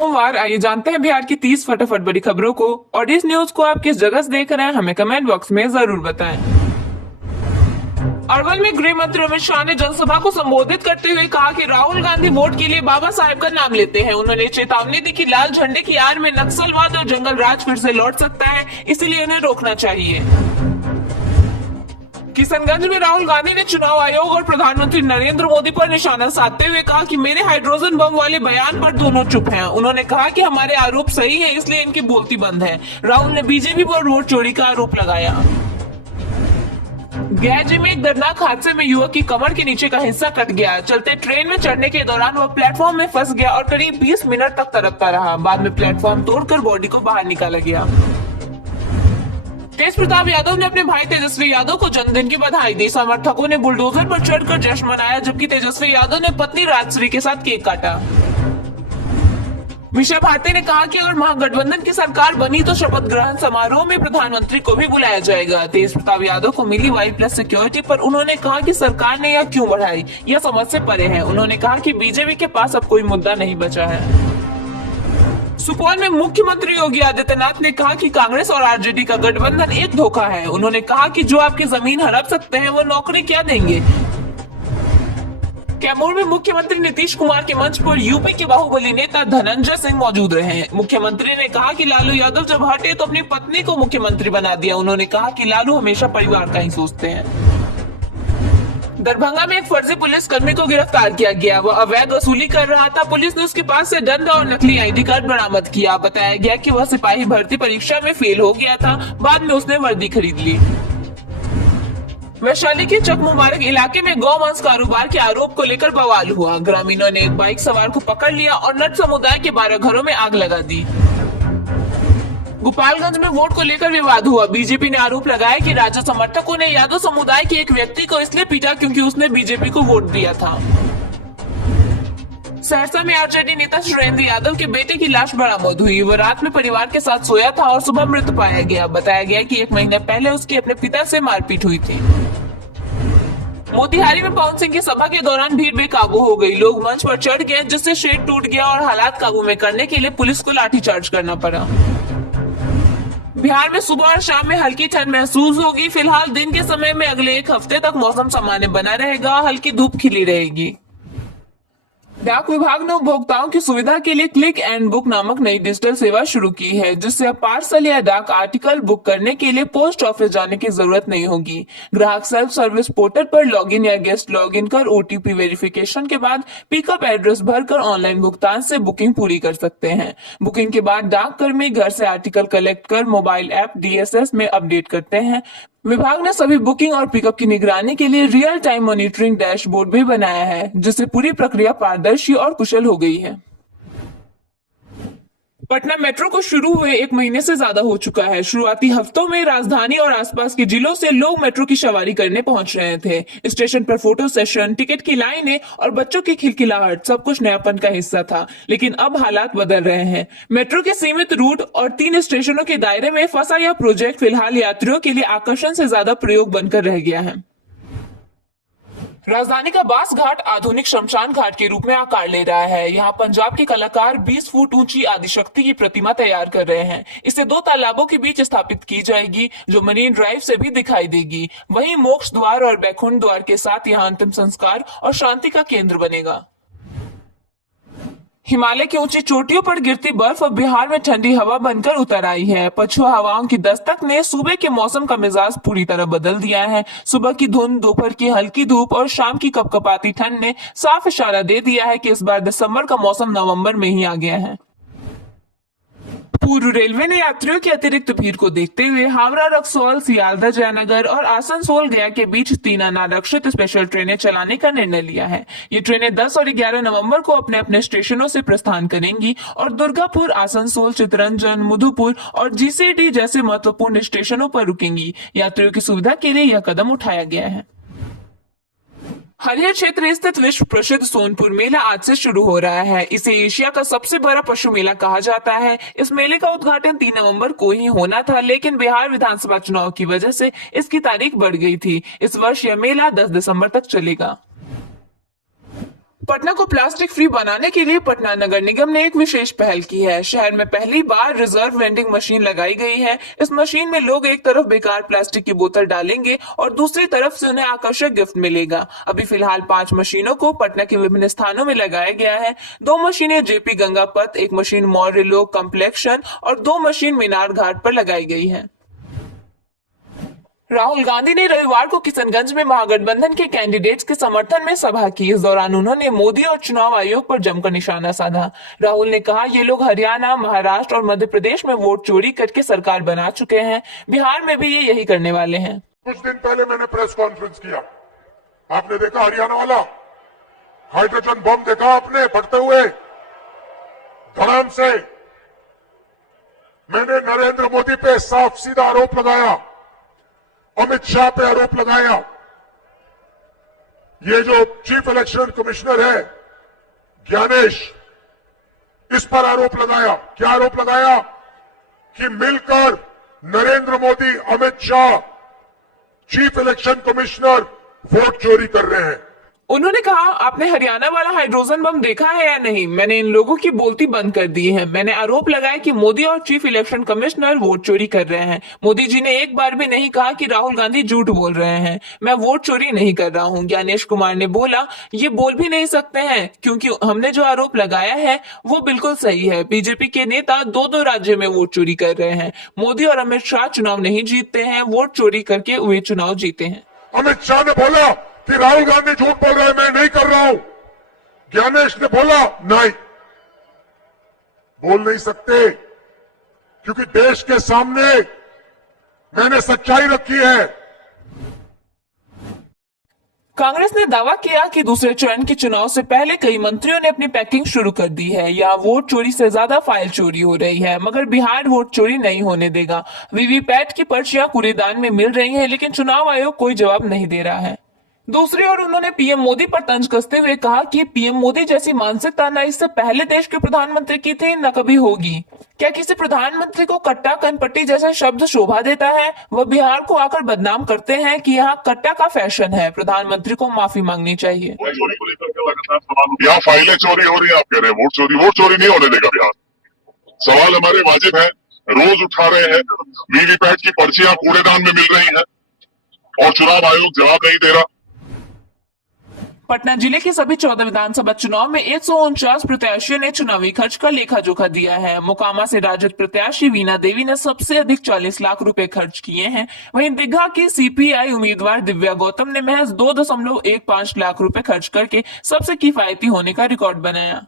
सोमवार आइए जानते हैं बिहार की 30 फटाफट बड़ी खबरों को। और इस न्यूज को आप किस जगह से देख रहे हैं हमें कमेंट बॉक्स में जरूर बताएं। अरवल में गृह मंत्री अमित शाह ने जनसभा को संबोधित करते हुए कहा कि राहुल गांधी वोट के लिए बाबा साहेब का नाम लेते हैं। उन्होंने चेतावनी दी कि लाल झंडे की आड़ में नक्सलवाद और जंगल राज फिर से लौट सकता है, इसलिए उन्हें रोकना चाहिए। किशनगंज में राहुल गांधी ने चुनाव आयोग और प्रधानमंत्री नरेंद्र मोदी पर निशाना साधते हुए कहा कि मेरे हाइड्रोजन बम वाले बयान पर दोनों चुप हैं। उन्होंने कहा कि हमारे आरोप सही है, इसलिए इनकी बोलती बंद है। राहुल ने बीजेपी पर वोट चोरी का आरोप लगाया। गया में एक दर्दनाक हादसे में युवक की कमर के नीचे का हिस्सा कट गया। चलते ट्रेन में चढ़ने के दौरान वह प्लेटफॉर्म में फंस गया और करीब 20 मिनट तक तड़पता रहा। बाद में प्लेटफॉर्म तोड़कर बॉडी को बाहर निकाला गया। तेज प्रताप यादव ने अपने भाई तेजस्वी यादव को जन्मदिन की बधाई दी। समर्थकों ने बुलडोजर पर चढ़कर जश्न मनाया, जबकि तेजस्वी यादव ने पत्नी राजश्री के साथ केक काटा। मीशा भारती ने कहा कि अगर महागठबंधन की सरकार बनी तो शपथ ग्रहण समारोह में प्रधानमंत्री को भी बुलाया जाएगा। तेज प्रताप यादव को मिली Y+ सिक्योरिटी पर उन्होंने कहा कि सरकार ने यह क्यों बढ़ाई, यह समझ से परे है। उन्होंने कहा कि बीजेपी के पास अब कोई मुद्दा नहीं बचा है। सुपौल में मुख्यमंत्री योगी आदित्यनाथ ने कहा कि कांग्रेस और आरजेडी का गठबंधन एक धोखा है। उन्होंने कहा कि जो आपकी जमीन हड़प सकते हैं वो नौकरी क्या देंगे। कैमूर में मुख्यमंत्री नीतीश कुमार के मंच पर यूपी के बाहुबली नेता धनंजय सिंह मौजूद रहे। मुख्यमंत्री ने कहा कि लालू यादव जब हटे तो अपनी पत्नी को मुख्यमंत्री बना दिया। उन्होंने कहा कि लालू हमेशा परिवार का ही सोचते हैं। दरभंगा में एक फर्जी पुलिस कर्मी को गिरफ्तार किया गया। वह अवैध वसूली कर रहा था। पुलिस ने उसके पास से दंड और नकली ID कार्ड बरामद किया। बताया गया कि वह सिपाही भर्ती परीक्षा में फेल हो गया था। बाद में उसने वर्दी खरीद ली। वैशाली के चक मुबारक इलाके में गौवंश कारोबार के आरोप को लेकर बवाल हुआ। ग्रामीणों ने एक बाइक सवार को पकड़ लिया और नट समुदाय के 12 घरों में आग लगा दी। गोपालगंज में वोट को लेकर विवाद हुआ। बीजेपी ने आरोप लगाया कि राजा समर्थकों ने यादव समुदाय के एक व्यक्ति को इसलिए पीटा क्योंकि उसने बीजेपी को वोट दिया था। सहरसा में आरजेडी नेता सुरेंद्र यादव के बेटे की लाश बरामद हुई। वह रात में परिवार के साथ सोया था और सुबह मृत पाया गया। बताया गया कि 1 महीने पहले उसकी अपने पिता से मारपीट हुई थी। मोतिहारी में पवन सिंह की सभा के दौरान भीड़ बेकाबू हो गई। लोग मंच पर चढ़ गए, जिससे शेड टूट गया और हालात काबू में करने के लिए पुलिस को लाठीचार्ज करना पड़ा। बिहार में सुबह और शाम में हल्की ठंड महसूस होगी। फिलहाल दिन के समय में अगले 1 हफ्ते तक मौसम सामान्य बना रहेगा। हल्की धूप खिली रहेगी। डाक विभाग ने उपभोक्ताओं की सुविधा के लिए क्लिक एंड बुक नामक नई डिजिटल सेवा शुरू की है, जिससे अब पार्सल या डाक आर्टिकल बुक करने के लिए पोस्ट ऑफिस जाने की जरूरत नहीं होगी। ग्राहक सेल्फ सर्विस पोर्टल पर लॉगिन या गेस्ट लॉगिन कर OTP वेरिफिकेशन के बाद पिकअप एड्रेस भरकर ऑनलाइन भुगतान से बुकिंग पूरी कर सकते हैं। बुकिंग के बाद डाक कर्मी घर से आर्टिकल कलेक्ट कर मोबाइल ऐप DSS में अपडेट करते हैं। विभाग ने सभी बुकिंग और पिकअप की निगरानी के लिए रियल टाइम मॉनिटरिंग डैशबोर्ड भी बनाया है, जिससे पूरी प्रक्रिया पारदर्शी और कुशल हो गई है। पटना मेट्रो को शुरू हुए 1 महीने से ज्यादा हो चुका है। शुरुआती हफ्तों में राजधानी और आसपास के जिलों से लोग मेट्रो की सवारी करने पहुंच रहे थे। स्टेशन पर फोटो सेशन, टिकट की लाइनें और बच्चों की खिलखिलाहट सब कुछ नयापन का हिस्सा था। लेकिन अब हालात बदल रहे हैं। मेट्रो के सीमित रूट और 3 स्टेशनों के दायरे में फंसा यह प्रोजेक्ट फिलहाल यात्रियों के लिए आकर्षण से ज्यादा प्रयोग बनकर रह गया है। राजधानी का बास घाट आधुनिक शमशान घाट के रूप में आकार ले रहा है। यहाँ पंजाब के कलाकार 20 फुट ऊंची आदिशक्ति की प्रतिमा तैयार कर रहे हैं। इसे 2 तालाबों के बीच स्थापित की जाएगी, जो मरीन ड्राइव से भी दिखाई देगी। वहीं मोक्ष द्वार और बैकुंठ द्वार के साथ यहाँ अंतिम संस्कार और शांति का केंद्र बनेगा। हिमालय की ऊंची चोटियों पर गिरती बर्फ अब बिहार में ठंडी हवा बनकर उतर आई है। पछुआ हवाओं की दस्तक ने सूबे के मौसम का मिजाज पूरी तरह बदल दिया है। सुबह की धुंध, दोपहर की हल्की धूप और शाम की कपकपाती ठंड ने साफ इशारा दे दिया है कि इस बार दिसंबर का मौसम नवंबर में ही आ गया है। पूर्व रेलवे ने यात्रियों की अतिरिक्त भीड़ को देखते हुए हावड़ा, रक्सौल, सियालदह, जयनगर और आसनसोल गया के बीच 3 अनारक्षित स्पेशल ट्रेनें चलाने का निर्णय लिया है। ये ट्रेनें 10 और 11 नवंबर को अपने अपने स्टेशनों से प्रस्थान करेंगी और दुर्गापुर, आसनसोल, चितरंजन, मधुपुर और GCD जैसे महत्वपूर्ण स्टेशनों पर रुकेंगी। यात्रियों की सुविधा के लिए यह कदम उठाया गया है। हरिहर क्षेत्र स्थित विश्व प्रसिद्ध सोनपुर मेला आज से शुरू हो रहा है। इसे एशिया का सबसे बड़ा पशु मेला कहा जाता है। इस मेले का उद्घाटन 3 नवंबर को ही होना था, लेकिन बिहार विधानसभा चुनाव की वजह से इसकी तारीख बढ़ गई थी। इस वर्ष यह मेला 10 दिसंबर तक चलेगा। पटना को प्लास्टिक फ्री बनाने के लिए पटना नगर निगम ने एक विशेष पहल की है। शहर में पहली बार रिजर्व वेंडिंग मशीन लगाई गई है। इस मशीन में लोग एक तरफ बेकार प्लास्टिक की बोतल डालेंगे और दूसरी तरफ से उन्हें आकर्षक गिफ्ट मिलेगा। अभी फिलहाल 5 मशीनों को पटना के विभिन्न स्थानों में लगाया गया है। 2 मशीनें जेपी गंगा पथ, 1 मशीन मौर्य लोक कम्प्लेक्शन और 2 मशीन मीनार घाट पर लगाई गई है। राहुल गांधी ने रविवार को किशनगंज में महागठबंधन के कैंडिडेट्स के समर्थन में सभा की। इस दौरान उन्होंने मोदी और चुनाव आयोग पर जमकर निशाना साधा। राहुल ने कहा, ये लोग हरियाणा, महाराष्ट्र और मध्य प्रदेश में वोट चोरी करके सरकार बना चुके हैं। बिहार में भी ये यही करने वाले हैं। कुछ दिन पहले मैंने प्रेस कॉन्फ्रेंस किया, आपने देखा हरियाणा वाला हाइड्रोजन बम देखा आपने फटते हुए धड़ाम से। मैंने नरेंद्र मोदी पे साफ सीधा आरोप लगाया, अमित शाह पे आरोप लगाया। ये जो चीफ इलेक्शन कमिश्नर है ज्ञानेश, इस पर आरोप लगाया। क्या आरोप लगाया? कि मिलकर Narendra Modi, Amit Shah, chief election commissioner vote चोरी कर रहे हैं। उन्होंने कहा, आपने हरियाणा वाला हाइड्रोजन बम देखा है या नहीं? मैंने इन लोगों की बोलती बंद कर दी है। मैंने आरोप लगाया कि मोदी और चीफ इलेक्शन कमिश्नर वोट चोरी कर रहे हैं। मोदी जी ने एक बार भी नहीं कहा कि राहुल गांधी झूठ बोल रहे हैं। मैं वोट चोरी नहीं कर रहा हूं। ज्ञानेश कुमार ने बोला, ये बोल भी नहीं सकते हैं क्योंकि हमने जो आरोप लगाया है वो बिल्कुल सही है। बीजेपी के नेता 2-2 राज्यों में वोट चोरी कर रहे हैं। मोदी और अमित शाह चुनाव नहीं जीतते हैं, वोट चोरी करके वे चुनाव जीते हैं। अमित शाह ने बोला कि राहुल गांधी झूठ बोल रहे हैं, मैं नहीं कर रहा हूं। ज्ञानेश ने बोला नहीं, बोल नहीं सकते क्योंकि देश के सामने मैंने सच्चाई रखी है। कांग्रेस ने दावा किया कि दूसरे चरण के चुनाव से पहले कई मंत्रियों ने अपनी पैकिंग शुरू कर दी है। यहाँ वोट चोरी से ज्यादा फाइल चोरी हो रही है, मगर बिहार वोट चोरी नहीं होने देगा। वीवीपैट की पर्चियां कूड़ेदान में मिल रही हैं, लेकिन चुनाव आयोग कोई जवाब नहीं दे रहा है। दूसरी ओर उन्होंने पीएम मोदी पर तंज कसते हुए कहा कि पीएम मोदी जैसी मानसिकता न इससे पहले देश के प्रधानमंत्री की थी न कभी होगी। क्या किसी प्रधानमंत्री को कट्टा, कनपट्टी जैसे शब्द शोभा देता है? वह बिहार को आकर बदनाम करते हैं कि यहाँ कट्टा का फैशन है। प्रधानमंत्री को माफी मांगनी चाहिए। यहाँ फाइलें चोरी हो रही है, आप कह रहे हैं वोट चोरी नहीं होने देगा बिहार। सवाल हमारे वाजिब है, रोज उठा रहे हैं। वीवीपैट की पर्चियां कूड़ेदान में मिल रही हैं और चुनाव आयोग जवाब नहीं दे रहा। पटना जिले के सभी 14 विधानसभा चुनाव में 149 प्रत्याशियों ने चुनावी खर्च का लेखा जोखा दिया है। मोकामा से राजद प्रत्याशी वीना देवी ने सबसे अधिक 40 लाख रुपए खर्च किए हैं। वहीं दीघा की सीपीआई उम्मीदवार दिव्या गौतम ने महज 2.15 लाख रुपए खर्च करके सबसे किफायती होने का रिकॉर्ड बनाया।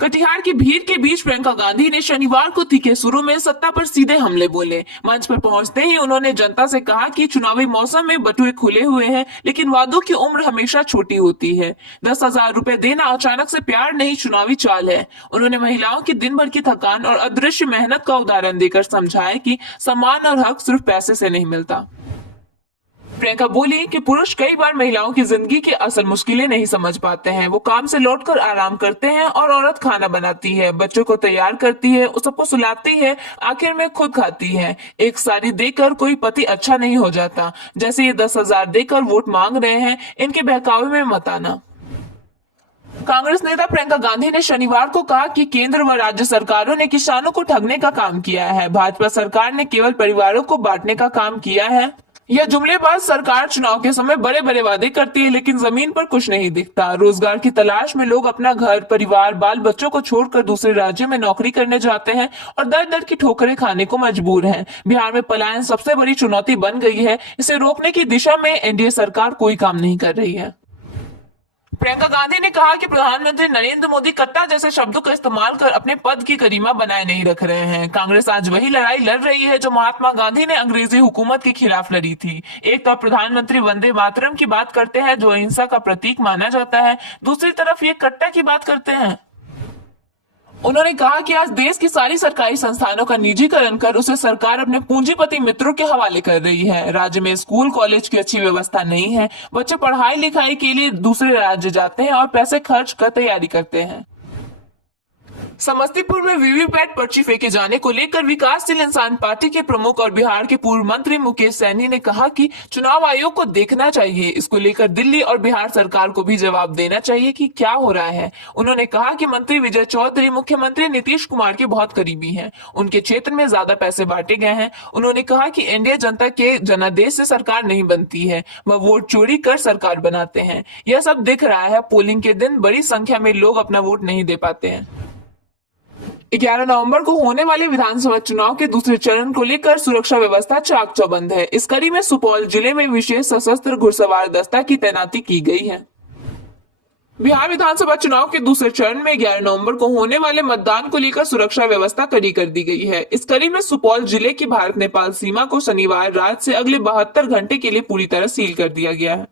कटिहार की भीड़ के बीच प्रियंका गांधी ने शनिवार को तीखे सुरों में सत्ता पर सीधे हमले बोले। मंच पर पहुंचते ही उन्होंने जनता से कहा कि चुनावी मौसम में बटुए खुले हुए हैं, लेकिन वादों की उम्र हमेशा छोटी होती है। 10,000 रुपए देना अचानक से प्यार नहीं, चुनावी चाल है। उन्होंने महिलाओं की दिन भर की थकान और अदृश्य मेहनत का उदाहरण देकर समझाया कि सम्मान और हक सिर्फ पैसे से नहीं मिलता। प्रियंका बोली कि पुरुष कई बार महिलाओं की जिंदगी की असल मुश्किलें नहीं समझ पाते हैं। वो काम से लौटकर आराम करते हैं और औरत खाना बनाती है, बच्चों को तैयार करती है, सबको सुलाती है, आखिर में खुद खाती है। एक साड़ी देकर कोई पति अच्छा नहीं हो जाता। जैसे ये 10,000 देकर वोट मांग रहे हैं, इनके बहकावे में मत आना। कांग्रेस नेता प्रियंका गांधी ने शनिवार को कहा कि केंद्र व राज्य सरकारों ने किसानों को ठगने का काम किया है। भाजपा सरकार ने केवल परिवारों को बांटने का काम किया है। यह जुमलेबाज सरकार चुनाव के समय बड़े बड़े वादे करती है, लेकिन जमीन पर कुछ नहीं दिखता। रोजगार की तलाश में लोग अपना घर, परिवार, बाल बच्चों को छोड़कर दूसरे राज्यों में नौकरी करने जाते हैं और दर दर की ठोकरें खाने को मजबूर हैं। बिहार में पलायन सबसे बड़ी चुनौती बन गई है। इसे रोकने की दिशा में एनडीए सरकार कोई काम नहीं कर रही है। प्रियंका गांधी ने कहा कि प्रधानमंत्री नरेंद्र मोदी कट्टा जैसे शब्दों का इस्तेमाल कर अपने पद की गरिमा बनाए नहीं रख रहे हैं। कांग्रेस आज वही लड़ाई लड़ रही है जो महात्मा गांधी ने अंग्रेजी हुकूमत के खिलाफ लड़ी थी। एक तरफ प्रधानमंत्री वंदे मातरम की बात करते हैं जो अहिंसा का प्रतीक माना जाता है, दूसरी तरफ ये कट्टा की बात करते हैं। उन्होंने कहा कि आज देश की सारी सरकारी संस्थानों का निजीकरण कर उसे सरकार अपने पूंजीपति मित्रों के हवाले कर रही है। राज्य में स्कूल कॉलेज की अच्छी व्यवस्था नहीं है। बच्चे पढ़ाई लिखाई के लिए दूसरे राज्य जाते हैं और पैसे खर्च कर तैयारी करते हैं। समस्तीपुर में वीवीपैट पर्ची फेंके जाने को लेकर विकासशील इंसान पार्टी के प्रमुख और बिहार के पूर्व मंत्री मुकेश सैनी ने कहा कि चुनाव आयोग को देखना चाहिए। इसको लेकर दिल्ली और बिहार सरकार को भी जवाब देना चाहिए कि क्या हो रहा है। उन्होंने कहा कि मंत्री विजय चौधरी मुख्यमंत्री नीतीश कुमार के बहुत करीबी हैं। उनके क्षेत्र में ज्यादा पैसे बांटे गए हैं। उन्होंने कहा कि एनडीए जनता के जनादेश से सरकार नहीं बनती है, वह वोट चोरी कर सरकार बनाते हैं। यह सब दिख रहा है। पोलिंग के दिन बड़ी संख्या में लोग अपना वोट नहीं दे पाते हैं। 11 नवंबर को होने वाले विधानसभा चुनाव के दूसरे चरण को लेकर सुरक्षा व्यवस्था चाक चौबंद है। इस कड़ी में सुपौल जिले में विशेष सशस्त्र घुड़सवार दस्ता की तैनाती की गई है। बिहार विधानसभा चुनाव के दूसरे चरण में 11 नवंबर को होने वाले मतदान को लेकर सुरक्षा व्यवस्था कड़ी कर दी गई है। इस कड़ी में सुपौल जिले की भारत नेपाल सीमा को शनिवार रात से अगले 72 घंटे के लिए पूरी तरह सील कर दिया गया है।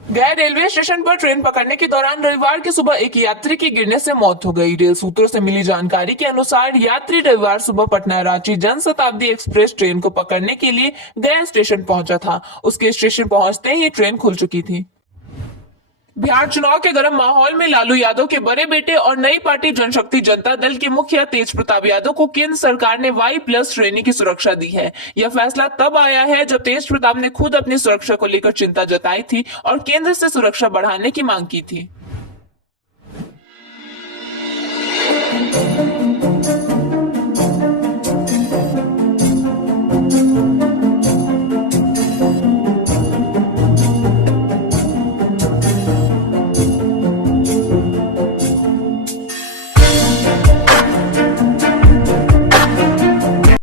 गया रेलवे स्टेशन पर ट्रेन पकड़ने के दौरान रविवार की सुबह एक यात्री की गिरने से मौत हो गई। रेल सूत्रों से मिली जानकारी के अनुसार यात्री रविवार सुबह पटना रांची जनशताब्दी एक्सप्रेस ट्रेन को पकड़ने के लिए गया स्टेशन पहुंचा था। उसके स्टेशन पहुंचते ही ट्रेन खुल चुकी थी। बिहार चुनाव के गर्म माहौल में लालू यादव के बड़े बेटे और नई पार्टी जनशक्ति जनता दल के मुखिया तेज प्रताप यादव को केंद्र सरकार ने Y+ श्रेणी की सुरक्षा दी है। यह फैसला तब आया है जब तेज प्रताप ने खुद अपनी सुरक्षा को लेकर चिंता जताई थी और केंद्र से सुरक्षा बढ़ाने की मांग की थी।